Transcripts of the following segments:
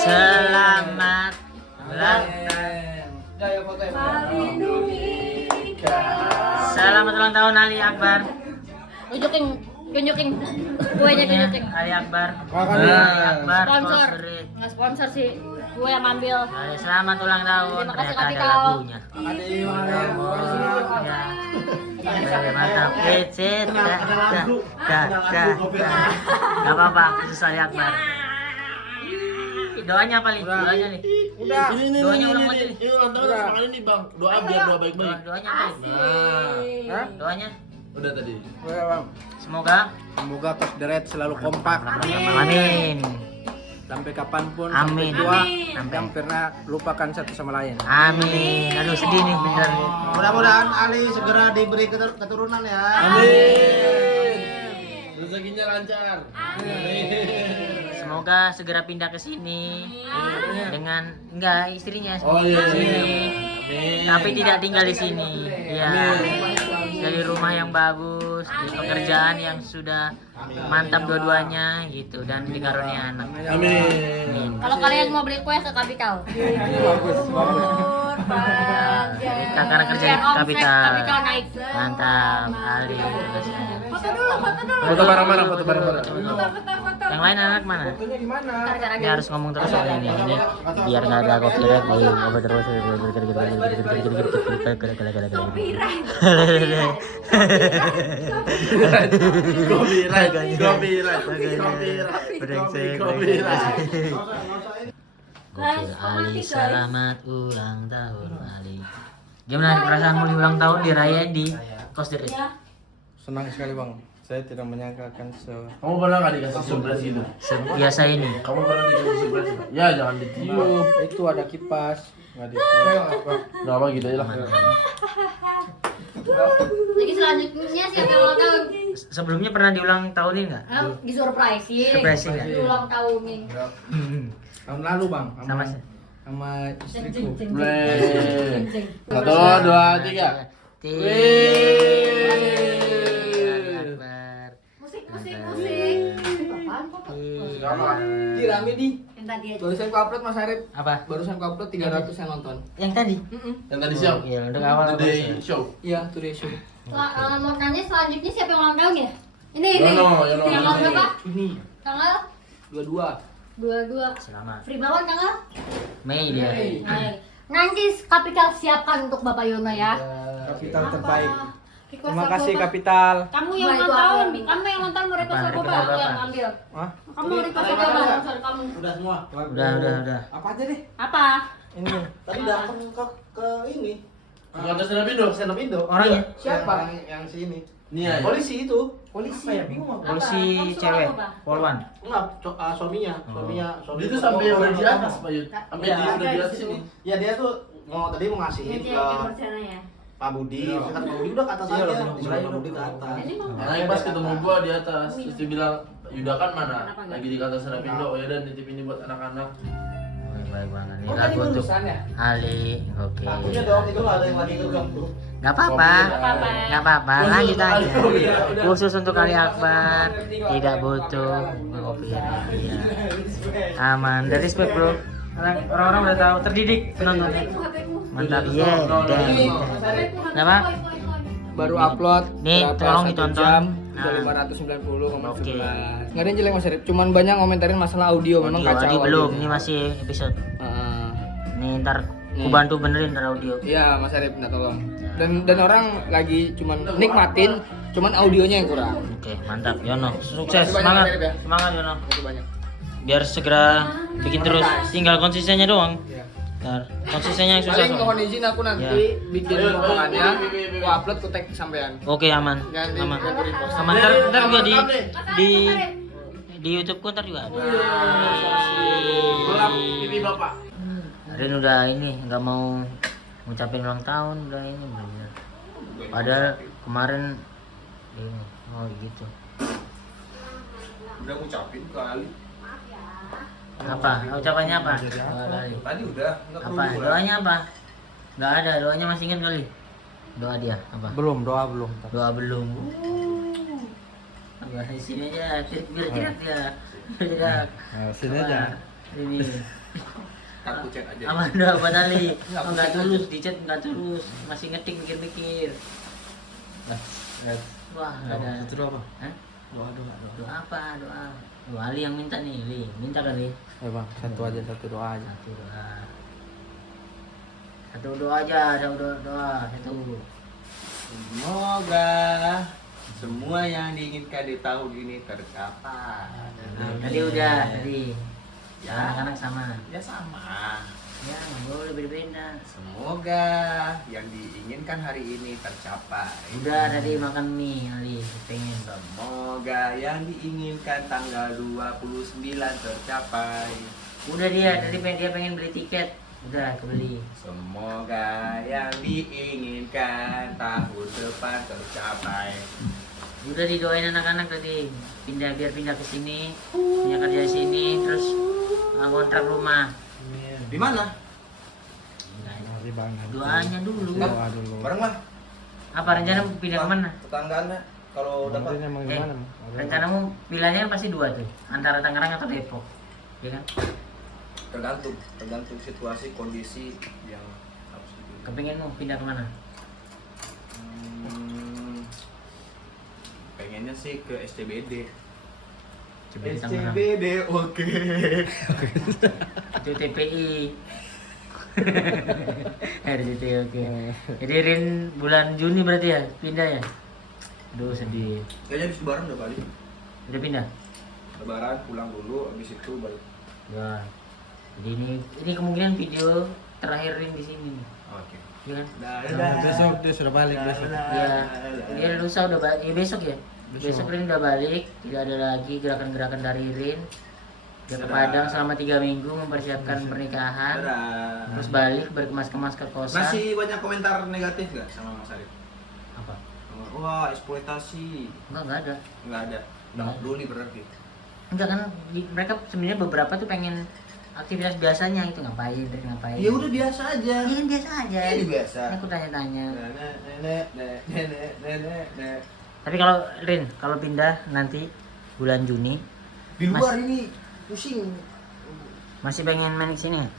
Selamat ulang Selamat ulang tahun Ali Akbar. Tunjukin kuenya, tunjukin. Ali Akbar. Makasih. Ali Akbar. Sponsor. sponsorin. Nggak sponsor sih, gue yang ambil. Ali, selamat ulang tahun. Terima kasih, Ternyata ada Kapital. lagunya. Ya. Mantap. Cet. Gak apa-apa, khusus Ali Akbar. Doanya apa nih? Doanya nih. Udah. Doanya ulang lagi nih. Ini ulang tahun semangat nih bang. Doa biar doa baik-baik. Doanya apa nih? Hah? Doanya Udah tadi. Udah, Bang. semoga Semoga Coach Deret selalu kompak. amin. Sampai kapanpun. Amin. Sampai tua. Amin. Jangan pernah lupakan satu sama lain. Amin. Aduh sedih nih bener nih. Mudah-mudahan Ali segera diberi keturunan ya. Amin. Rezekinya lancar. Semoga segera pindah ke sini dengan enggak istrinya Oh, iya, ke sini. Amin. Tapi tidak tinggal di sini. Iya. Dari rumah yang bagus, di pekerjaan yang sudah mantap dua-duanya gitu dan dikaruniai anak. Amin. Kalau kalian mau beli kue ke Kapital. Bagus, bagus. Karena kerja di Biar omset Kapital. Kapital naik. Mantap, Ali. Foto dulu. Foto bareng-bareng, foto bareng-bareng. Yang lain anak mana? Fotonya di mana? Ini harus ngomong terus soal ini biar nggak ada copyright nih ngobrol terus Gokil, Ali selamat ulang tahun Ali. Gimana perasaanmu di ulang tahun dirayain di kos diri? Senang sekali, Bang. Saya tidak menyangka akan Kamu pernah nggak dikasih surprise gitu? Biasa ini. Kamu pernah dikasih surprise nggak? Ya jangan ditiup. Itu ada kipas. Nggak ditiup. Nggak apa gitu aja lah. Lagi selanjutnya siapa yang ulang tahun? Sebelumnya pernah diulang tahunin nggak? Di surprise-in. Surprise-in nggak? Di ulang tahunin. Tahun lalu, Bang. Sama sama istriku. Bleh. 1, 2, 3. Musik. Apaan kok? Di rame di. Yang tadi aja. Barusan ku upload Mas Arif. Apa? Barusan ku upload 300 yang nonton. Yang tadi? Yang tadi show. Iya, untuk awal. Today show. Iya, today show. Mau nanya selanjutnya siapa yang ulang tahun ya? Ini. Yono Tanggal berapa? Ini Tanggal 22. 22. Selamat. Free banget tanggal? Mei dia. Baik. Nanti Kapital siapkan untuk Bapak Yono ya. Kapital terbaik. Request Terima aku kasih apa? Kapital. Kamu yang ulang tahun, kamu yang ulang tahun mau request Apaan? aku Request Pak, apa? yang ambil. Hah? Kamu request apa Bang? Soal kamu. Udah semua. Udah. Apa aja deh? Apa? Ini. Tadi udah ke ini. Ke atas Nabindo. Stand up Indo. Orangnya? Siapa? Yang sini. Nih ya. Polisi itu. Polisi. Apa ya? Bingung aku. Polisi Kamu suka cewek, apa, Pak? Polwan. Enggak, suaminya. Dia tuh sampai udah di atas Pak Yud. Sampai Iya, dia udah di atas sini. Ya dia tuh tadi mau ngasihin Yang ke cewek yang bercana ya. Pak Budi. Kan Pak Budi udah ke atas Iya, aja. belum Disuruh mulai. Pak Budi ke atas. Ini mau Nah, pas ketemu gua di atas, terus dia bilang, Yuda kan mana? Kenapa enggak? Lagi di kantor Senapindo. Oh ya dan nitip ini buat anak-anak. Baik banget nih Oh, tadi lagu untuk lulusan ya? Ali. Oke. Takutnya dong itu nggak ada yang lagi ngeganggu. Gak apa-apa. apa-apa. Gak apa-apa. Lanjut aja. Udah. Khusus untuk Ali Akbar tidak butuh copyright. Iya. Aman. Dari respect bro. Orang-orang udah tahu terdidik penontonnya. Mantap ya. Dan kenapa? Baru upload. Nih, berapa? tolong 1 ditonton. jam, Nah. udah 590,11. Oke. Nggak ada yang jelek Mas Arif. Cuman banyak komentarin masalah audio. Memang Audio, kacau. Adi belum. audionya. Ini masih episode. Heeh. Nih ntar aku Nih. bantu benerin ntar audio. Iya, Mas Arif minta tolong. Dan orang lagi cuman nikmatin, cuman audionya yang kurang. Oke, mantap Yono. Sukses, Makasih banyak, semangat. Mas Arif, ya. Semangat Yono. Makasih banyak. Biar segera bikin terus. Tinggal konsistennya doang. Iya. Ntar konsistennya yang susah. Paling soalnya. mohon izin aku nanti Ya. bikin potongannya, aku upload ke tag sampean. Oke, aman. Nanti Aman. aku repost. Aman. Ntar juga di YouTube ku ntar juga ada. Gelap pipi Bapak. Rin udah ini nggak mau ngucapin ulang tahun udah ini bener. Padahal kemarin ini oh gitu. Udah ngucapin kali. Apa? Ucapannya apa? Tadi udah, enggak perlu Apa? diulang. Doanya apa? Nggak ada. Doanya masih ingat kali. Doa dia apa? Belum, doa belum. Doa belum. Di sini aja, biar jelas ya. Biar jelas. Nah, sini Apa? aja. Ini. Aku chat aja. Amanda apa tadi? Nggak, Enggak aku chat tulus, di chat enggak tulus. Masih ngetik mikir-mikir. Wah, enggak ada. Itu doa apa? Hah? Doa. Doa apa? Doa. Doa Ali yang minta nih, Li. Minta kan, Li? Ayo bang, satu aja, satu doa aja. Satu doa. Satu doa aja, doa. Satu. Semoga semua yang diinginkan di tahun ini tercapai. Tadi udah, tadi. Ya. Anak-anak sama. Ya sama. Ya, nggak boleh beda-beda. Semoga yang diinginkan hari ini tercapai. Udah tadi makan mie, Ali. Pengen. Semoga yang diinginkan tanggal 29 tercapai. Udah dia pengen beli tiket. Udah kebeli. Semoga yang diinginkan tahun depan tercapai. Udah didoain anak-anak tadi biar pindah ke sini, punya kerja di sini, terus kontrak rumah. Di mana? Mari bang. Doanya dulu. Doa dulu. Bareng lah. Apa rencana pindah kemana? Tetanggaannya kalau dapat. Nanti emang Eh, gimana? rencanamu pilihannya kan pasti dua tuh, antara Tangerang atau Depok, ya kan? Tergantung situasi kondisi yang harus dipilih. Kepengenmu pindah kemana? Pengennya sih ke SCBD. Coba di Tangerang. SCBD oke. Itu TPI. RCT oke. Jadi Rin bulan Juni berarti ya pindah ya? Aduh sedih. Kayaknya habis lebaran udah balik. Udah pindah? Lebaran pulang dulu, habis itu balik. Ya. Jadi ini kemungkinan video terakhir Rin di sini nih. Oke. Ya kan? Besok dia sudah balik besok. Ya. Dia lusa udah balik. Ya besok ya. Besok Rin udah balik. Tidak ada lagi gerakan-gerakan dari Rin. Dia ke Padang selama 3 minggu mempersiapkan pernikahan. Terus balik berkemas-kemas ke kosan. Masih banyak komentar negatif nggak sama Mas Arif? Apa? Wah, eksploitasi. Enggak ada. Nggak ada. Udah nggak peduli berarti. Enggak kan mereka sebenarnya beberapa tuh pengen aktivitas biasanya itu ngapain. Ya udah biasa aja. Iya kan biasa aja. Ini biasa. Aku tanya-tanya. Nenek. Tapi kalau Rin, kalau pindah nanti bulan Juni Di luar ini pusing. masih pengen main ke sini nggak?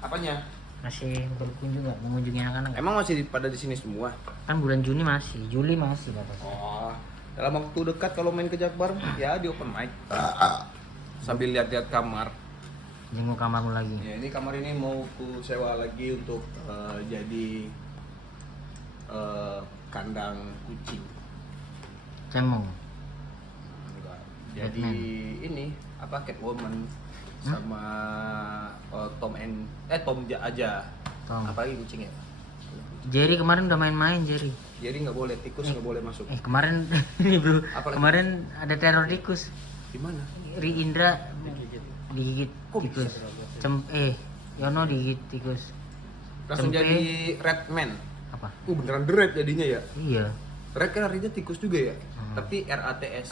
Apanya? Masih berkunjung nggak? Mengunjungi anak-anak nggak? Emang masih pada di sini semua? Kan bulan Juni masih, Juli masih kata saya. Oh, dalam waktu dekat kalau main ke Jakbar ya di open mic. Sambil lihat-lihat kamar. Jenguk kamarmu lagi. Ya, ini kamar ini mau ku sewa lagi untuk jadi kandang kucing. Cemong. Enggak. Jadi ini apa Catwoman sama Tom aja. Tom. Apalagi kucing ya? Jerry kemarin udah main-main Jerry. Jadi nggak boleh tikus nggak boleh masuk. Kemarin ini bro, Apalagi? kemarin ada teror tikus. Di mana? Ri Indra digigit Kok tikus. bisa? Yono digigit tikus. Langsung Cempe. jadi Red Man. Apa? Beneran The Red jadinya ya? Iya. Red kan artinya tikus juga ya? Hmm. Tapi RATS.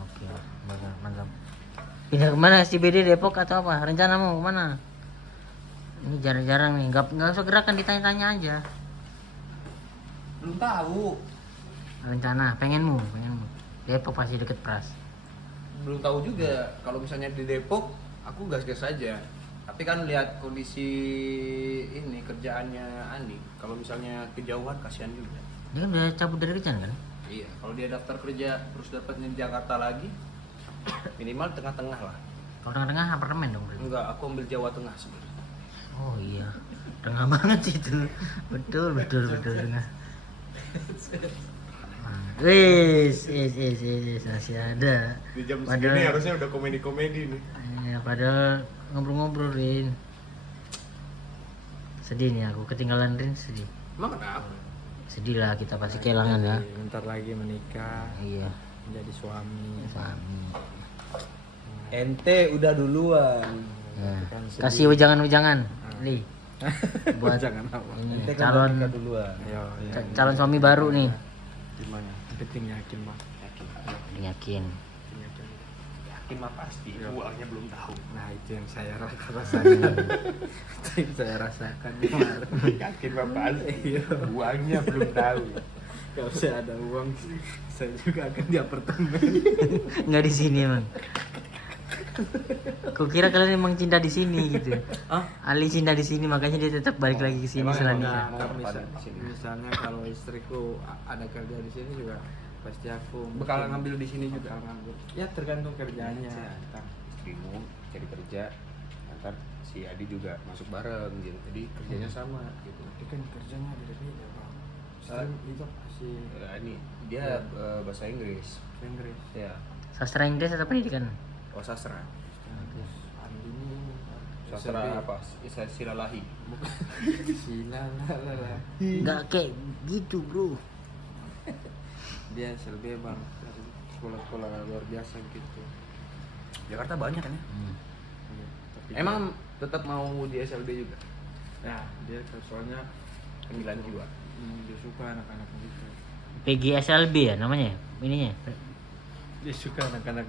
Oke, mantap. Pindah kemana? SCBD Depok atau apa? Rencanamu kemana? Ini jarang-jarang nih, nggak usah gerakan, ditanya-tanya aja. Belum tahu. Rencana, pengenmu. Depok pasti deket Pras. Belum tahu juga. Kalau misalnya di Depok, aku gas-gas aja. Tapi kan lihat kondisi ini kerjaannya Ani. Kalau misalnya kejauhan kasihan juga. Dia kan udah cabut dari kerjaan kan? Iya, kalau dia daftar kerja terus dapatnya di Jakarta lagi, minimal tengah-tengah lah. Kalau tengah-tengah apartemen dong berarti. Enggak, aku ambil Jawa Tengah sebenarnya. Oh iya, tengah banget sih itu. Betul tengah. Wis, masih ada. Di jam Padahal- segini harusnya udah komedi-komedi nih. Padahal ngobrol-ngobrol Rin. Sedih nih aku, ketinggalan Rin sedih. Emang kenapa? Sedih lah kita pasti kehilangan ya. Bentar lagi menikah, Iya, menjadi suami. suami. Ente udah duluan. Ya. Kan sedih. Kasih ujangan-ujangan, Li. Buat Jangan apa. ini Ente kan calon udah nikah duluan. Ayo, ya. calon suami baru nih. Gimana? Penting yakin bang. Yakin. Yakin. Yakin. Yakin mah pasti. Iya. Uangnya belum tahu. Nah itu yang saya rasakan. Itu yang saya rasakan kemarin. Yakin mah pasti. Uangnya belum tahu. Kalau saya ada uang, saya juga akan di apartemen. Nggak di sini emang. Kukira kalian emang cinta di sini gitu. Hah? Ali cinta di sini makanya dia tetap balik lagi ke sini setelah nikah. Misalnya kalau istriku ada kerja di sini juga pasti aku Bakalan ngambil di sini juga. bakal ngambil. Ya tergantung kerjanya. Ntar istrimu cari kerja, ntar si Adi juga masuk bareng gitu. Jadi kerjanya sama gitu. Tapi kan kerjanya beda-beda bang. Itu si Ini dia bahasa Inggris. Inggris. Ya. Sastra Inggris atau pendidikan? Oh sastra. Terus Andi ini Sastra apa? Silalahi. Sila lah. Enggak kayak gitu, Bro. Dia SLB bang dari sekolah-sekolah luar biasa gitu. Jakarta banyak kan ya? Iya, tapi Emang tetap mau di SLB juga? ya dia soalnya Panggilan jiwa. dia suka anak-anak gitu. PGSLB ya namanya ininya. Dia suka anak-anak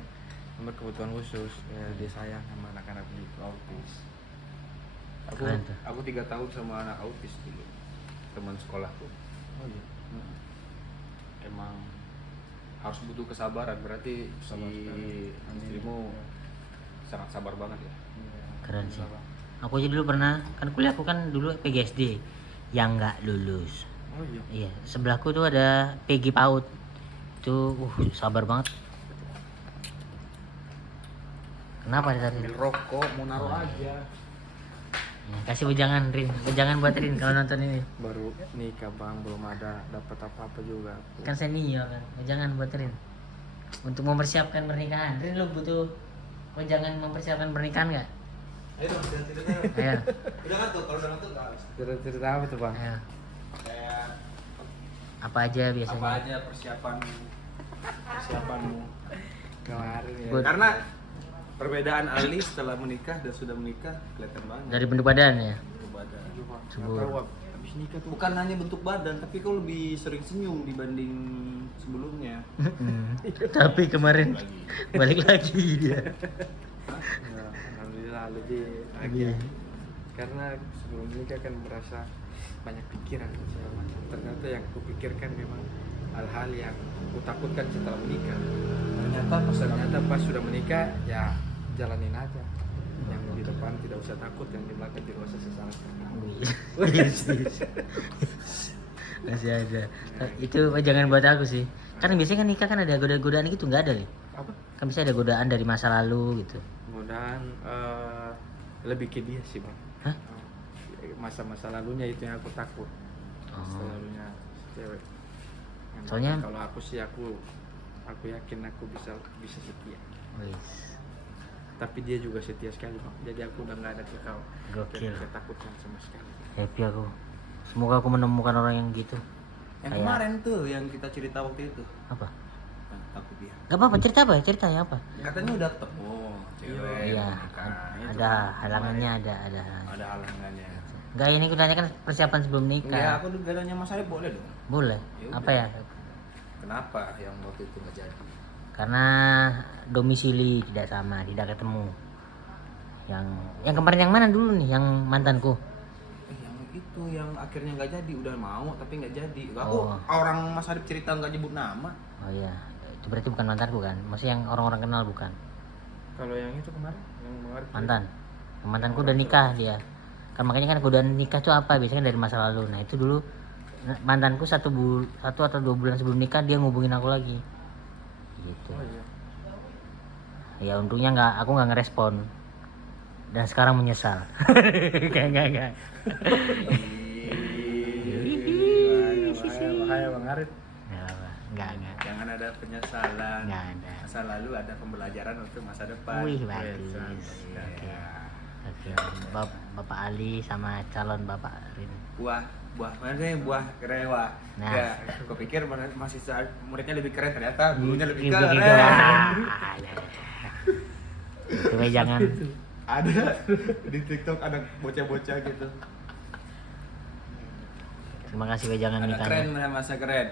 berkebutuhan khusus. Ya, dia sayang sama anak-anak gitu autis. Keren tuh. Aku 3 tahun sama anak autis dulu. Teman sekolahku. Oh iya. Emang harus butuh kesabaran, berarti Sabar si sekali. istrimu sangat sabar banget ya. Keren sih. Aku aja dulu pernah kan kuliah aku kan dulu PGSD yang nggak lulus. Oh iya. Iya, sebelahku tuh ada PG PAUD. Itu sabar banget. Kenapa dia tadi? Ambil rokok, mau naruh aja. Ya, kasih wejangan Rin, wejangan buat Rin kalau nonton ini. Baru nikah bang, belum ada dapat apa-apa juga. Kan senior kan, wejangan buat Rin. Untuk mempersiapkan pernikahan. Rin lu butuh wejangan mempersiapkan pernikahan nggak? Ayo dong, cerita-cerita. Ayo, Udah ngantuk, kalau udah ngantuk nggak harus. Cerita apa tuh bang? ayo. Kayak Apa aja biasanya? apa aja persiapanmu Kemarin ya. Buat- karena perbedaan Ali setelah menikah dan sudah menikah kelihatan banget. Dari bentuk badan ya. Badan. Subur. Nggak tahu, Bang. Habis nikah tuh. Bukan hanya bentuk badan, tapi kau lebih sering senyum dibanding sebelumnya. Tapi kemarin balik lagi dia. Ya, alhamdulillah lebih lagi. Iya. Karena sebelum nikah kan merasa banyak pikiran segala macam. Ternyata yang kupikirkan memang hal-hal yang kutakutkan setelah menikah. Ternyata pas sudah menikah ya jalanin aja. Yang di depan tidak usah takut, yang di belakang tidak usah sesalkan. Masih ada. Itu jangan buat aku sih. Kan biasanya kan nikah kan ada godaan-godaan gitu nggak ada nih. Apa? Kan bisa ada godaan dari masa lalu gitu. Mudahan lebih ke dia sih bang. Hah? Masa-masa lalunya itu yang aku takut. Masa Oh. lalunya cewek. Yang Soalnya- kalau aku sih aku yakin aku bisa setia. Wis. Tapi dia juga setia sekali bang. Jadi aku udah nggak ada Gokil. ketakutan sama sekali. Happy aku. Semoga aku menemukan orang yang gitu. Yang Kayak- kemarin tuh yang kita cerita waktu itu. Apa? Takut dia. Gak apa-apa cerita apa? Cerita ya apa? Katanya udah ketemu cewek. Iya. menikah. Itu Ada halangannya ada. Ada halangannya. Enggak ini aku tanya kan persiapan sebelum Enggak, nikah. aku tuh bedanya Mas Arif boleh dong. Boleh. Ya Apa udah. ya? Kenapa yang waktu itu nggak jadi? Karena domisili tidak sama, tidak ketemu. Yang kemarin yang mana dulu nih? Yang mantanku. Yang itu yang akhirnya nggak jadi, udah mau tapi nggak jadi. Aku Oh. orang Mas Arif cerita nggak nyebut nama. Oh iya. Itu berarti bukan mantanku kan? Maksudnya yang orang-orang kenal bukan? Kalau yang itu kemarin yang mengarut Mantan. Yang mantanku udah nikah dia. Kan makanya kan godaan nikah tuh apa? Biasanya kan dari masa lalu. Nah, itu dulu mantanku 1 atau 2 bulan sebelum nikah dia ngubungin aku lagi. Gitu. Oh iya. Ya untungnya aku nggak ngerespon. Dan sekarang menyesal. Enggak. Bahaya Bang Arif. Enggak. Jangan ada penyesalan. Enggak ada. Masa lalu ada pembelajaran untuk masa depan. Wih, bagus. Oke. Oke. Bapak Ali sama calon Bapak Rin. Buah mana nih buah kerewa. Nah. Ya, aku pikir masih muridnya lebih keren, ternyata gurunya lebih Gitu. keren. Ah, ya. Itu jangan. Ada di TikTok ada bocah-bocah gitu. Terima kasih jangan Ada keren nikahnya. masa keren.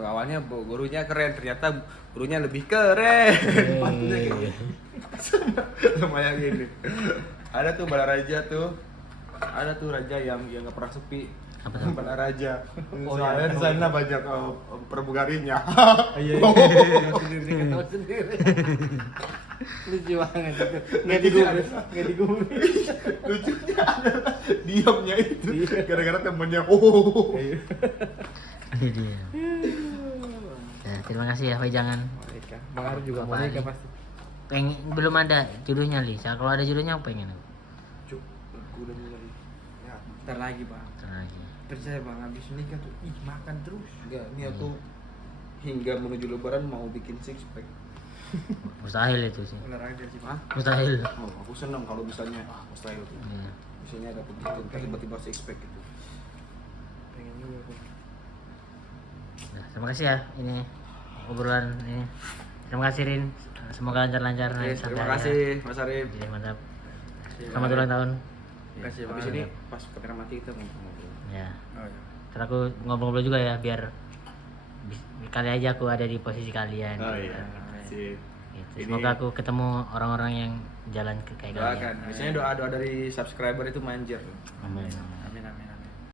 Awalnya gurunya keren, ternyata gurunya lebih keren. Patutnya kayak gitu. Sama yang ini. Ada tuh balaraja tuh. Ada tuh raja yang nggak pernah sepi. Apa tuh? Balaraja. Oh, Soalnya iya. di sana banyak pramugarinya. Iya. Sendiri ketawa sendiri. Lucu banget itu. Nggak digubris. Lucunya adalah diamnya itu Iya. gara-gara temennya. Oh. Ini dia. Ya, terima kasih ya Jangan. Monika. Bang Arif juga Bapak Monika Ali. pasti. Belum ada judulnya Li. Kalau ada judulnya aku pengen. Cuk, aku udah mulai. Ya, Ntar lagi bang. Ntar lagi. Percaya bang, habis nikah tuh, ih makan terus. enggak, ini aku hingga menuju lebaran mau bikin six pack. Mustahil itu sih. Olahraga sih bang. Hah? Mustahil. Oh, aku senang kalau misalnya style tuh. Iya. Misalnya ada begitu, tiba-tiba six pack gitu. Pengen juga bang. Nah, terima kasih ya ini obrolan ini. Terima kasih Rin. Semoga lancar-lancar naik Terima santai kasih Mas Arif. ya. Jadi mantap. Selamat ulang tahun. Kasih Habis Bang. ini pas kamera mati kita ngobrol. Ya. Oh iya. Terus aku ngobrol-ngobrol juga ya biar kali aja aku ada di posisi kalian. Oh gitu. iya. Sip. Gitu. Ini- Semoga aku ketemu orang-orang yang jalan ke kayak Doakan. kalian. Biasanya doa-doa dari subscriber itu manjur. Amin.